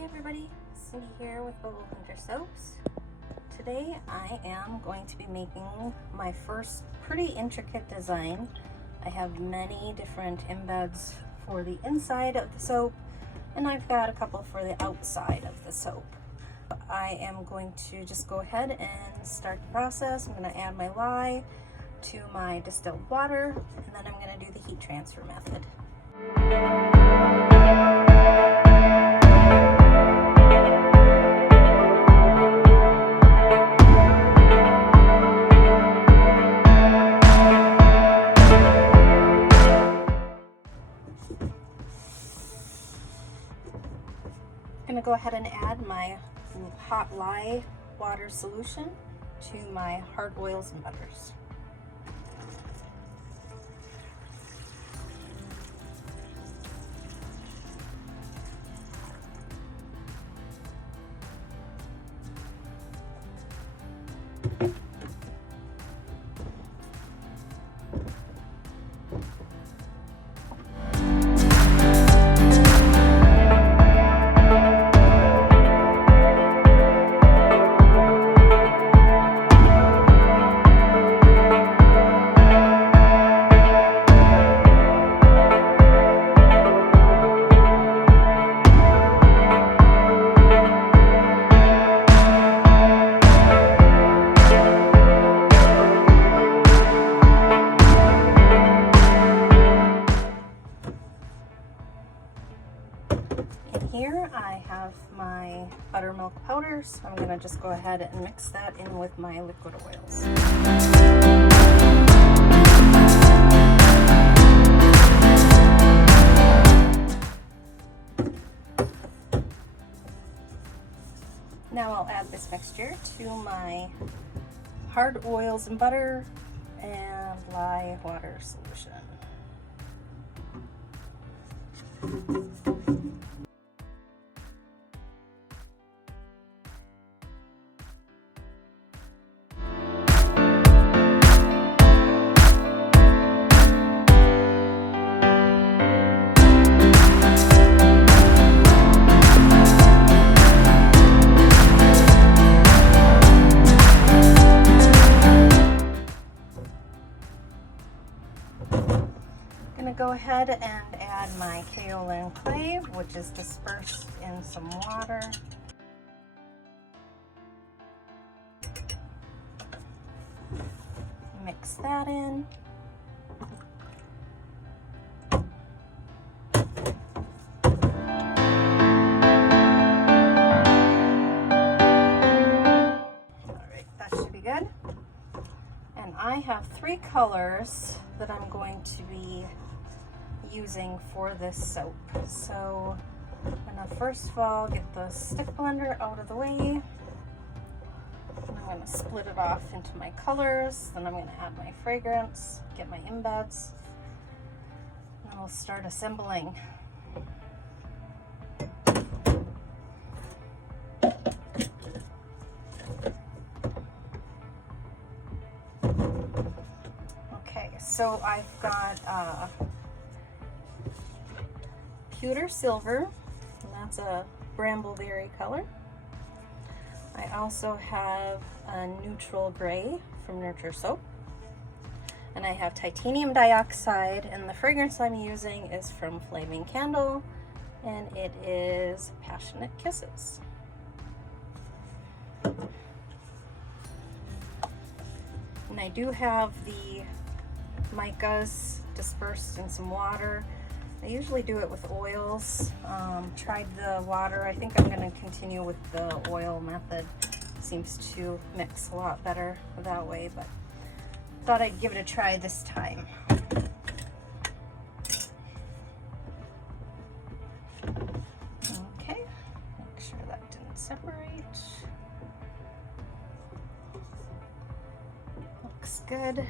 Hey everybody, Cindy here with BubbleHunter Soaps. Today I am going to be making my first pretty intricate design. I have many different embeds for the inside of the soap, and I've got a couple for the outside of the soap. I am going to just go ahead and start the process. I'm going to add my lye to my distilled water, and then I'm going to do the heat transfer method. I'm going to go ahead and add my hot lye water solution to my hard oils and butters. Here I have my buttermilk powder, so I'm going to just go ahead and mix that in with my liquid oils. Now I'll add this mixture to my hard oils and butter and lye water solution. Go ahead and add my kaolin clay, which is dispersed in some water. Mix that in. All right, that should be good. And I have 3 colors that I'm going to be using for this soap. So I'm gonna first of all get the stick blender out of the way. And I'm gonna split it off into my colors. Then I'm gonna add my fragrance, get my embeds, and I'll start assembling. Okay, so I've got pewter silver, and that's a brambleberry color. I also have a neutral gray from Nurture Soap, and I have titanium dioxide, and the fragrance I'm using is from Flaming Candle, and it is Passionate Kisses. And I do have the micas dispersed in some water. I usually do it with oils. Tried the water. I think I'm going to continue with the oil method. Seems to mix a lot better that way, but thought I'd give it a try this time. Okay, make sure that didn't separate. Looks good.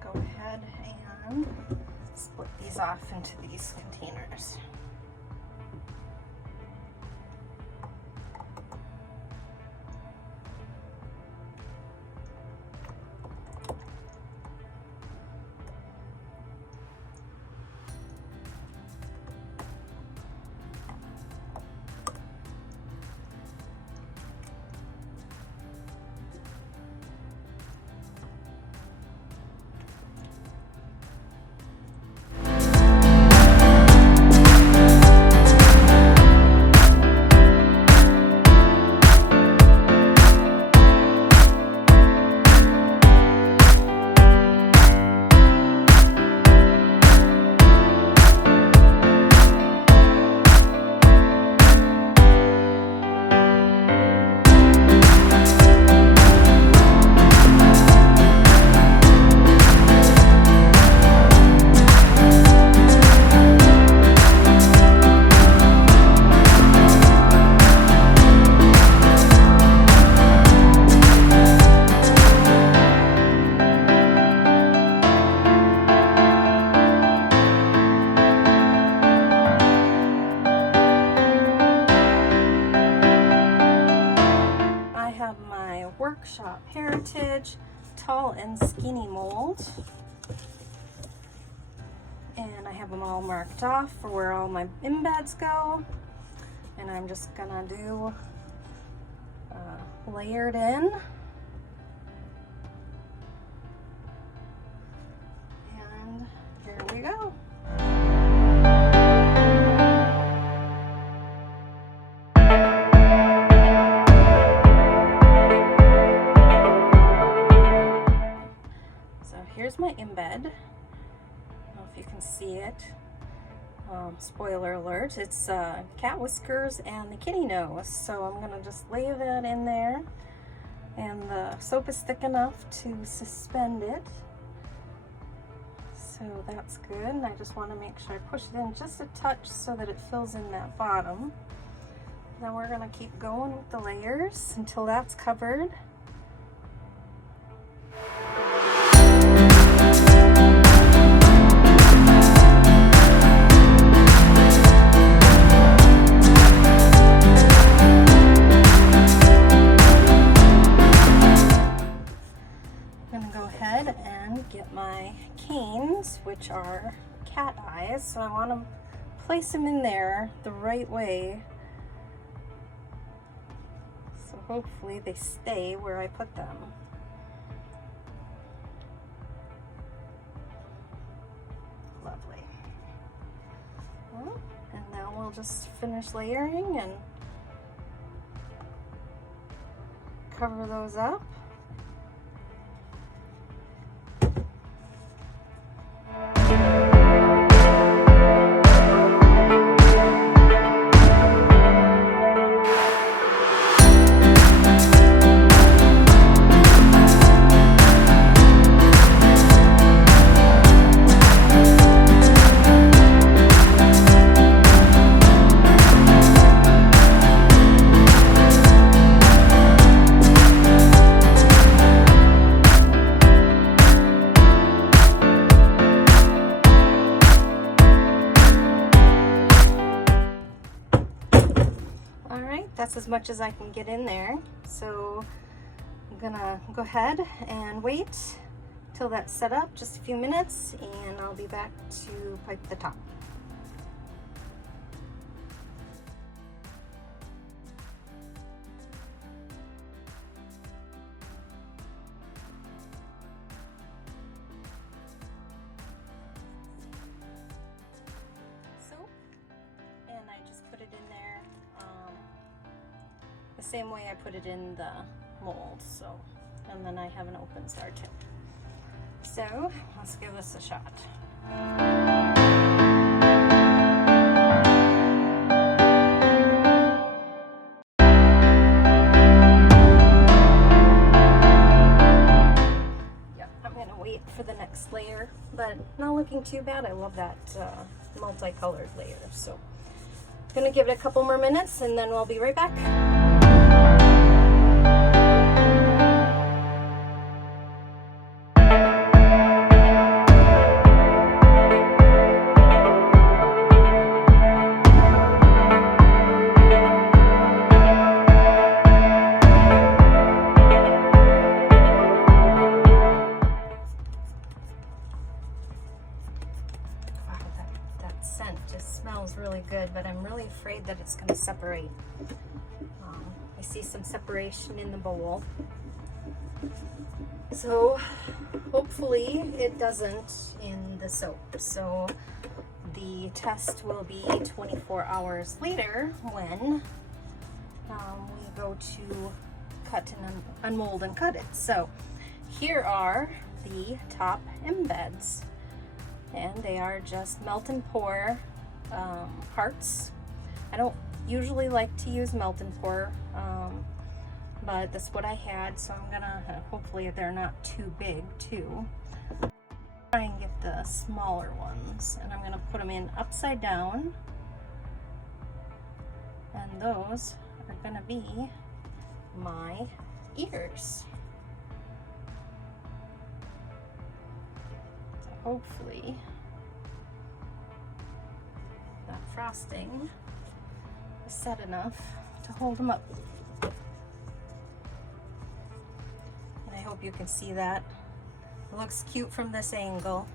Go ahead and split these off into these containers. Heritage Tall and Skinny mold. And I have them all marked off for where all my embeds go. And I'm just gonna do layered in. And here we go. So here's my embed. I don't know if you can see it. Spoiler alert, it's cat whiskers and the kitty nose. So I'm gonna just lay that in there, and the soap is thick enough to suspend it. So that's good. And I just want to make sure I push it in just a touch so that it fills in that bottom. Then we're gonna keep going with the layers until that's covered. Get my canes, which are cat eyes, so I want to place them in there the right way, so hopefully they stay where I put them. Lovely. Well, and now we'll just finish layering and cover those up. That's as much as I can get in there. So I'm gonna go ahead and wait till that's set up, just a few minutes, and I'll be back to pipe the top. Soap, and I just put it in there the same way I put it in the mold, so, and then I have an open star tip. So let's give this a shot. Yep, I'm gonna wait for the next layer, but not looking too bad. I love that multicolored layer, so I'm gonna give it a couple more minutes and then we'll be right back. Really good, but I'm really afraid that it's going to separate. I see some separation in the bowl, so hopefully it doesn't in the soap. So the test will be 24 hours later when we go to cut and unmold and cut it. So here are the top embeds, and they are just melt and pour hearts. I don't usually like to use melt and pour, but that's what I had, so I'm gonna, hopefully they're not too big too. Try and get the smaller ones, and I'm gonna put them in upside down, and those are gonna be my ears. So hopefully that frosting is set enough to hold them up. And I Hope you can see that. It looks cute from this angle.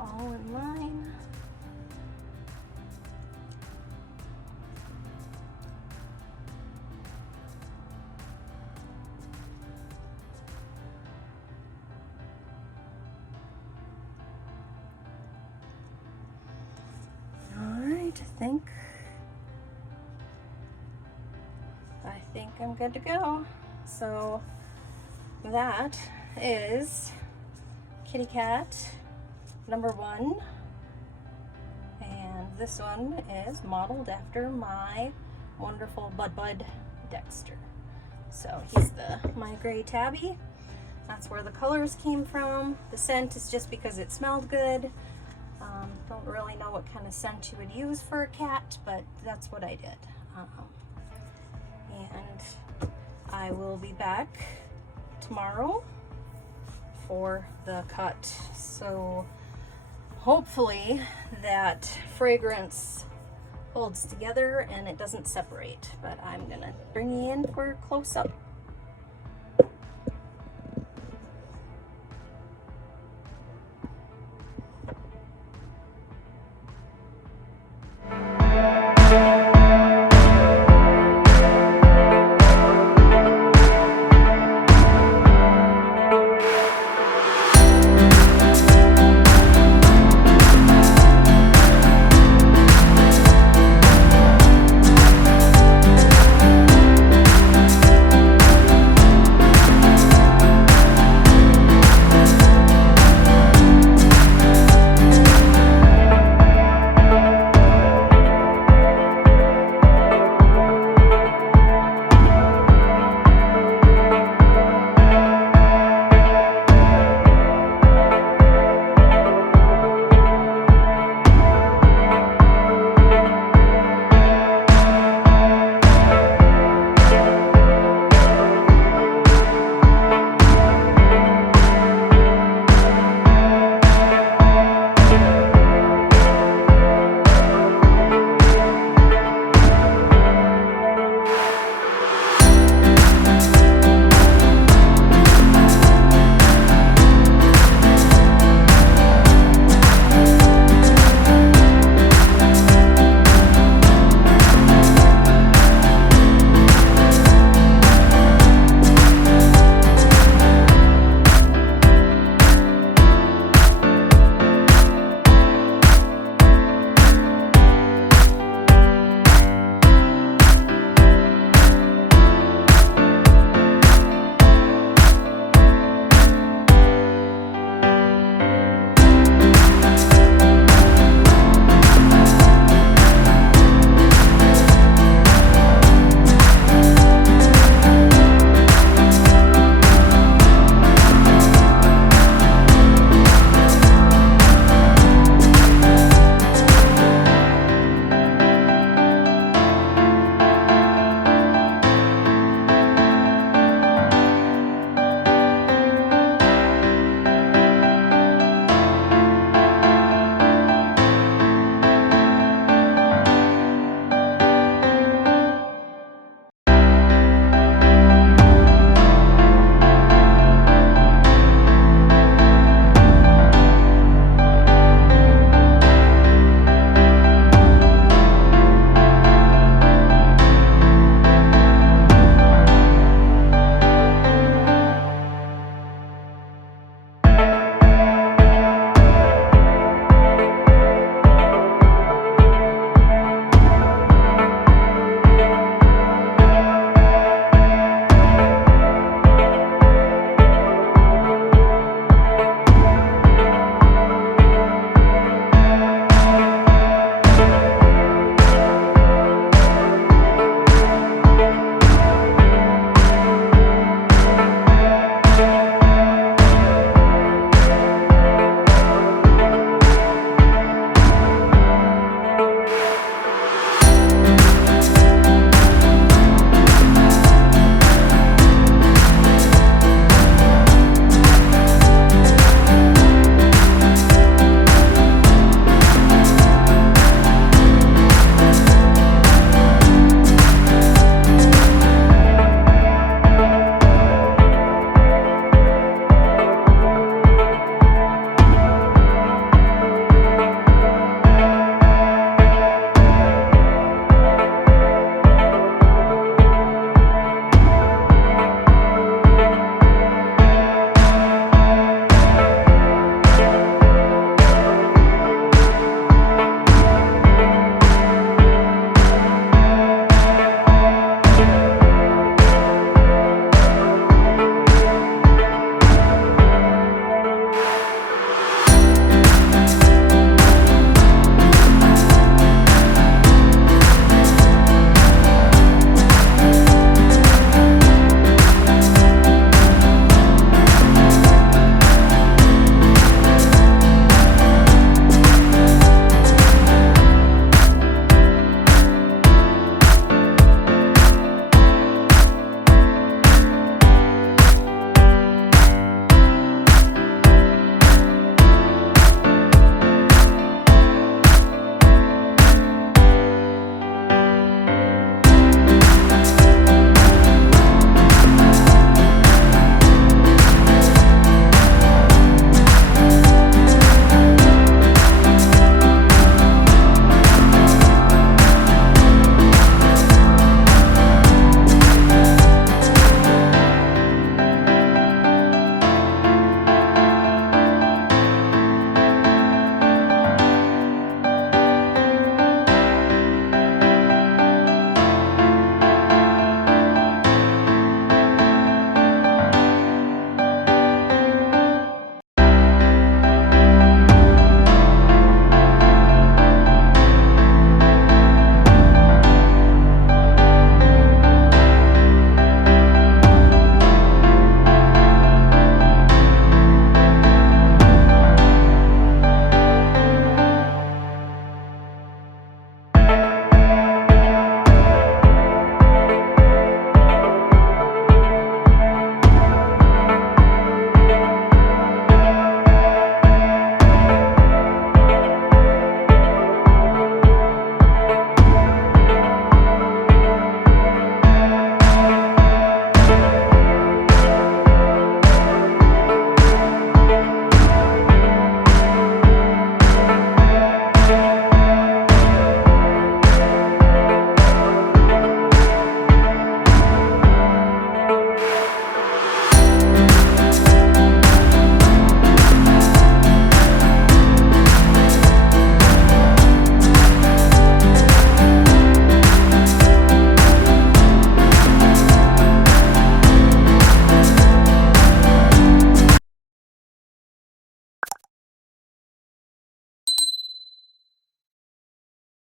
All in line. All right, I think I'm good to go. So that is kitty cat number 1, and this one is modeled after my wonderful BudBud Dexter. So he's my gray tabby. That's where the colors came from. The scent is just because it smelled good. Don't really know what kind of scent you would use for a cat, but that's what I did. And I will be back tomorrow for the cut. So hopefully that fragrance holds together and it doesn't separate, but I'm gonna bring you in for a close-up.